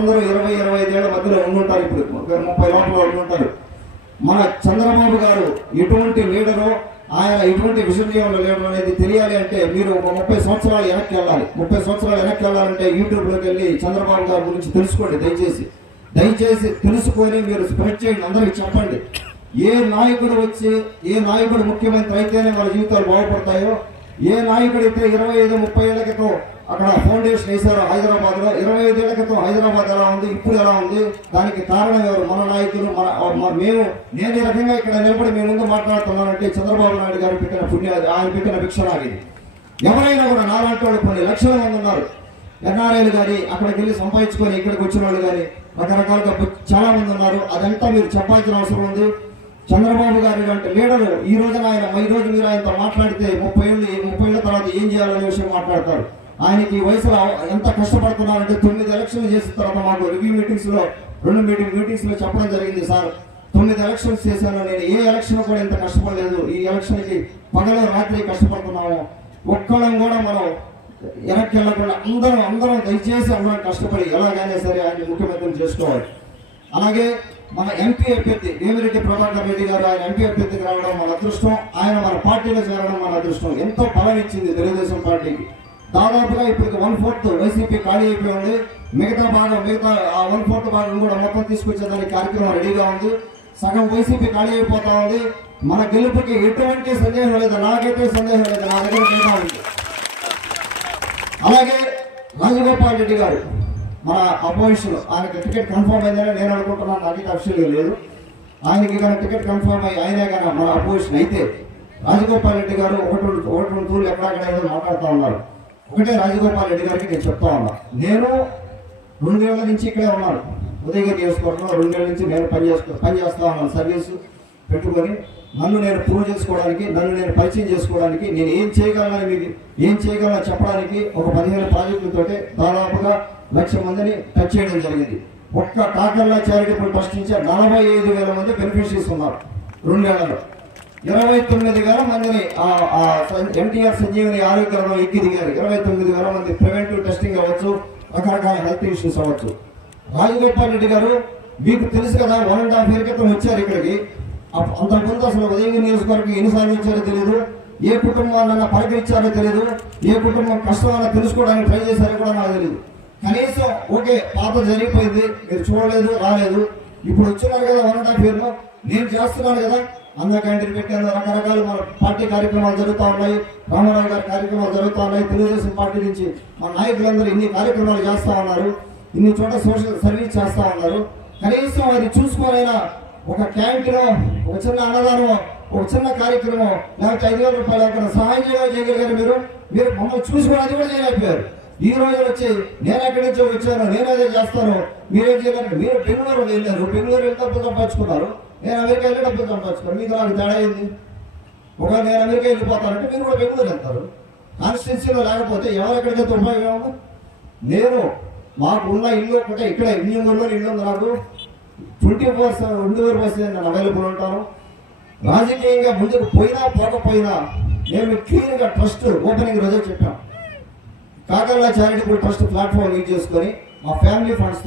అందరూ 20-25 ఏళ్ల మధ్యలో ఉండుంటారు, ఇప్పుడు 30 లోపల ఉండుంటారు. మన చంద్రబాబు గారు ఎటువంటి లీడరు, ఆయన ఎటువంటి విజనీయంలో లీడర్ అనేది తెలియాలి అంటే మీరు ఒక 30 సంవత్సరాలు వెనక్కి వెళ్ళాలి. 30 సంవత్సరాలు వెనక్కి వెళ్ళాలంటే యూట్యూబ్లోకి వెళ్ళి చంద్రబాబు గారి గురించి తెలుసుకోండి. దయచేసి తెలుసుకొని మీరు స్ప్రెడ్ చేయండి, అందరికి చెప్పండి. ఏ నాయకుడు వచ్చి, ఏ నాయకుడు ముఖ్యమంత్రి అయితేనే వాళ్ళ జీవితాలు బాగుపడతాయో, ఏ నాయకుడు అయితే 25-30 ఏళ్ల క్రితం అక్కడ ఫౌండేషన్ వేశారో హైదరాబాద్లో, 25 ఏళ్ల క్రితం హైదరాబాద్ ఎలా ఉంది, ఇప్పుడు ఎలా ఉంది, దానికి కారణం ఎవరు? మన నాయకులు. నేను ఈ రకంగా ఇక్కడ నిలబడి మీ ముందు మాట్లాడుతున్నానంటే చంద్రబాబు నాయుడు గారు పెట్టిన ఆయన పెట్టిన భిక్ష నాగిది. ఎవరైనా కూడా నాలాంటి వాళ్ళు కొన్ని లక్షల మంది ఉన్నారు. ఎన్ఆర్ఐలు కానీ అక్కడికి వెళ్ళి సంపాదించుకొని ఇక్కడికి వచ్చిన వాళ్ళు కానీ రకరకాలుగా చాలా మంది ఉన్నారు. అదంతా మీరు చెప్పాల్సిన అవసరం ఉంది. చంద్రబాబు గారు అంటే లీడరు. ఈ రోజున ఈరోజు మీరు ఆయనతో మాట్లాడితే 30 ఏళ్ళ తర్వాత ఏం చేయాలనే విషయం మాట్లాడతారు. ఆయనకి ఈ వయసులో ఎంత కష్టపడుతున్నారంటే 9 ఎలక్షన్లు చేసిన తర్వాత మాకు రివ్యూ మీటింగ్స్లో 2 మీటింగ్స్లో చెప్పడం జరిగింది. సార్ 9 ఎలక్షన్స్ చేశాను, నేను ఏ ఎలక్షన్ కూడా ఇంత కష్టపడలేదు. ఈ ఎలక్షన్కి పగలు రాత్రి కష్టపడుతున్నాము. ఒక్కళ్ళం కూడా మనం వెనక్కి వెళ్ళకుండా అందరం దయచేసి అందరం కష్టపడి ఎలాగైనా సరే ఆయన ముఖ్యమంత్రిని చేసుకోవాలి. అలాగే మన ఎంపీ అభ్యర్థి వేమిరెడ్డి ప్రభాకర్ రెడ్డి గారు ఆయన ఎంపీ అభ్యర్థికి రావడం మన అదృష్టం. ఆయన మన పార్టీలో చేరడం మన అదృష్టం. ఎంతో బలం ఇచ్చింది తెలుగుదేశం పార్టీకి. దాదాపుగా ఇప్పుడు 1/4 వైసీపీ ఖాళీ అయిపోయి ఉంది. మిగతా ఆ 1/4 భాగం కూడా మొత్తం తీసుకొచ్చేదానికి కార్యక్రమం రెడీగా ఉంది. సగం వైసీపీ ఖాళీ అయిపోతా ఉంది. మన గెలుపుకి ఎటువంటి సందేహం లేదు, నాకైతే సందేహం లేదు, నా దగ్గర తేడా ఉంది. అలాగే రాజగోపాల్ రెడ్డి గారు మన అపోజిషన్, ఆయనకి టికెట్ కన్ఫర్మ్ అయిందని నేను అనుకుంటున్నాను. నాకైతే అఫీషియల్గా లేదు. ఆయనకి కానీ టికెట్ కన్ఫర్మ్ అయ్యి ఆయనే కానీ మన అపోజిషన్ అయితే రాజగోపాల్ రెడ్డి గారు ఒకటి తూర్లు ఎక్కడెక్కడ ఏదో మాట్లాడుతూ ఉన్నారు. ఒకటే రాజగోపాల్ రెడ్డి గారికి నేను చెప్తా ఉన్నా, నేను 2 ఏళ్ల నుంచి ఇక్కడే ఉన్నాను. ఉదయగిరి నియోజకవర్గంలో 2 ఏళ్ల నుంచి నేను పనిచేస్తా ఉన్నాను. సర్వీసు పెట్టుకొని నన్ను నేను ప్రూవ్ చేసుకోవడానికి, నన్ను నేను పరిచయం చేసుకోవడానికి, నేను ఏం చేయగలనో చెప్పడానికి ఒక 15 ప్రాజెక్టులతోటి దాదాపుగా 1,00,000 మందిని టచ్ చేయడం జరిగింది. ఒక్క కాకర్ల చారిటబుల్ ట్రస్ట్ నుంచి 45,000 మంది బెనిఫిషరీస్ ఉన్నారు. 2 ఏళ్లలో 29,000 మందిని ఎన్టీఆర్ సంజీవని ఆరోగ్యంలో ఎక్కి దిగారు. 29,000 మంది ప్రివెంటివ్ టెస్టింగ్ అవ్వచ్చు, రకరకాల హెల్త్ ఇష్యూస్ అవ్వచ్చు. రాజగోపాల్ రెడ్డి గారు మీకు తెలుసు కదా, 1.5 year క్రితం వచ్చారు ఇక్కడికి. అంతకుముందు అసలు ఉదయగిరి నియోజకవర్గం ఎన్నిసార్లు వచ్చారో తెలియదు, ఏ కుటుంబాలన్నా పలకరించారో తెలియదు, ఏ కుటుంబం కష్టమన్నా తెలుసుకోవడానికి ట్రై చేశారో కూడా నాకు తెలియదు. కనీసం ఓకే పాత జరిగిపోయింది, మీరు చూడలేదు, రాలేదు, ఇప్పుడు వచ్చినారు కదా 1.5 year నేను చేస్తున్నాను కదా, అన్న క్యాంటీన్ పెట్టాను, రకరకాల మన పార్టీ కార్యక్రమాలు జరుగుతూ ఉన్నాయి, రామారావు గారి కార్యక్రమాలు జరుగుతూ ఉన్నాయి. తెలుగుదేశం పార్టీ నుంచి మన నాయకులందరూ ఇన్ని కార్యక్రమాలు చేస్తూ ఉన్నారు, ఇన్ని చోట సోషల్ సర్వీస్ చేస్తూ ఉన్నారు. కనీసం అది చూసుకోవాలైనా ఒక క్యాంటీనో, ఒక చిన్న అన్నదానం, ఒక చిన్న కార్యక్రమం, లేకపోతే 5,000 రూపాయలు అక్కడ సహాయం చేయగలిగారు. మీరు మమ్మల్ని చూసుకుని అది కూడా చేయలేకపోయారు. ఈ రోజు వచ్చి నేను ఎక్కడి నుంచో వచ్చాను, నేను అదే చేస్తాను, మీరేం చేయలేరు. మీరు బెంగళూరు వెళ్ళారు, బెంగళూరు వెళ్తే డబ్బులు సంపాదించుకున్నారు, నేను అమెరికా వెళ్ళి డబ్బులు సంపాదించుకున్నాను. మీతో నాకు తేడా అయింది. ఒకవేళ నేను అమెరికా వెళ్ళిపోతానంటే మీరు కూడా బెంగళూరు వెళ్తారు. కాన్స్టిట్యున్సీలో లేకపోతే ఎవరెక్కడికైతే ఉపయోగం. నేను మాకు ఉన్న ఇల్లు ఒకటే, ఇక్కడ ఇంజనీర్లో ఇల్లు ఉంది. నాకు 24/7 నేను అవైలబుల్ ఉంటాను. రాజకీయంగా ముందుకు పోయినా పోకపోయినా నేను క్లియర్గా ట్రస్ట్ ఓపెనింగ్ రోజే చెప్పాను. Kakarla charitable trust platform use చేసుకొని మా ఫ్యామిలీ ఫండ్స్